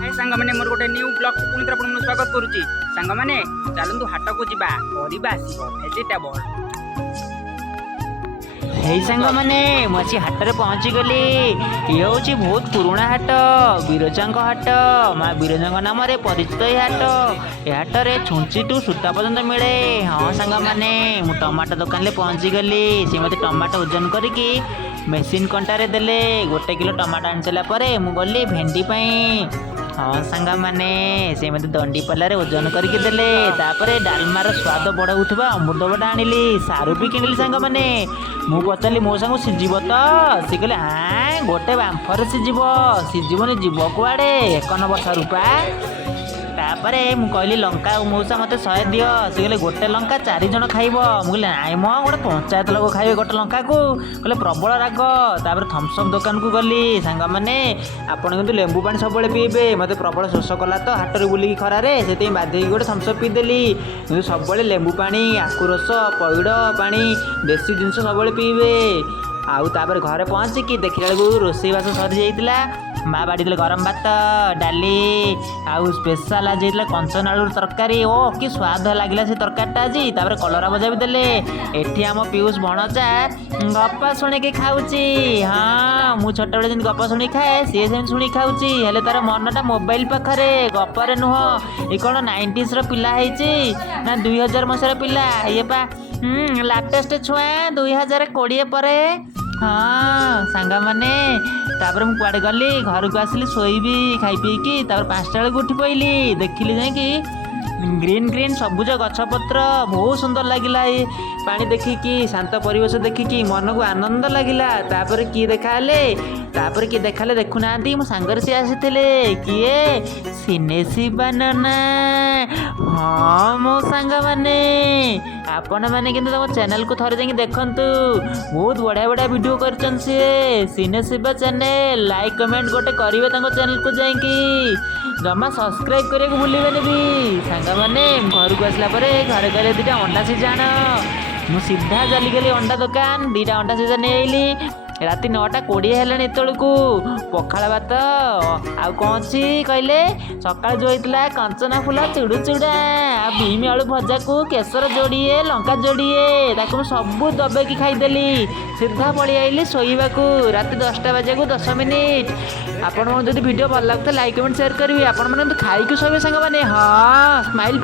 हाय सांग मैंने मोर गोटे न्यू ब्लॉग को पुणी आपन स्वागत करुच्ची। सांग मैंने चलतु हाट को जीवा परिबा आसीबो वेजिटेबल। हे सांग मैंने मुझे हाट में पहुँची गली। ये हूँ बहुत पुराना हाट, बिरजा हाट। माँ बिरजा नाम परिचित ये हाट। ये हाट में छुंची टू सूता पर्यंत मिले। हाँ सांग मैंने मु टमाटो दुकान में पहुँची गली। सी मत टमाटो ओजन करके मेसीन कंटारे देले। 1 किलो टमाटो आनी सारा पर मु गली भेंडी पाई। हाँ सांग मैंने से मत दंडी पल्लारे ओजन करके देले। तापर डालमार स्वाद बढ़ाऊा अमृतबटा आनिली। सारू भी किଣିली सांग मैंने। मु पचारि मो सांग सीझब तो सी कहले हाँ गोटे बांफर सीझब सीझबनी जीव कुआड़े 1 नंबर सारूपा। तापर मु कहली लंका मौसा मत 100 दियो। सी कहले गोटे लंका 4 जन खाइब। मु कहले नाई मो गोटे पंचायत लोक खाइबे गोटे लंका को। कहले प्रबल राग। तापर थम्सअप दुकान को गली। सांग मैंने आपण किंतु लेंबू पानी सब पीबे। मत प्रबल शोष कला तो हाटर बुलिकी खरारे से बाधे गोटे थम्सअप पीदेली। किंतु सब लेंबू पानी आकु रस पैड़ पानी देसी जिनस सब पीबे। आउ तापर घरे पहुँचिकी देखला बेलू रोषेईबास सरी जाइतिला। माँ बाड़ी गरम भात डाली आउ स्पेशल आज कंचन आलू तरकारी। ओ कि स्वाद लगे से तरकारीटा आज। तापर कलरा भजा भी देले। एठी आम पीयूष भणजा गप शुणिकी खाऊची। हाँ मु छोट बड़े जमी गप शुणी खाए सी सेम शुणी खाऊची। हेले तार मनटा मोबाइल पाखरे गपरे नुह। ये कौन 90s पिला ना 2000 मसीहार पिला। ये पा लाटेस्ट छुआ 2020 पर। हाँ सांग मैंने तापर मु कुआडे गली घर को आसली शोबी खाई पीकी। तापर 5टा बेलू उठी पड़ी देखिली जाकि ग्रीन ग्रीन सबुज गछपत्र बहुत सुंदर लगिला। ये पानी देखिकी शांत परिवेश देखिकी मन को आनंद लगिला। तापर किए देखाले तापर किए देखाले देखुना मो सांगर सी आसीथिले किए सिनेसी बानना। हाँ मो सांग मैंने आपण मैंने किंतु तम चैनल को थरे जाके देखंतु बहुत बढ़िया बढ़िया वीडियो करछन से सिने शिवा चैनल। लाइक कमेंट गोटे करिवे तांको चैनल को जाइकी जमा सब्सक्राइब करे को भूलिबेनी भी। सांग मैंने घर को आसला परे घरे घरे 2टा अंडा सीझाण मु सीधा चली गली अंडा दुकान 2टा अंडा सीझा नहीं आइली। राति 9:20 हेलानी एतलू पखाड़ भात आउ कौन अच्छी कहले सकाल जो होता कंचना फूल चुड़ू चूड़ा बीम आलू भजा को केसर जोड़िए लंका जोड़िए ताको सबू दबेकी खाईदेली। सीधा पड़ी आइली शोवा को राति 10टा बजे को 10 मिनिट। आपण जब वीडियो भल लगता लाइक कमेंट शेयर करेंगे। आपण मैंने खाई शोबे सांग मैंने। हाँ स्माइल।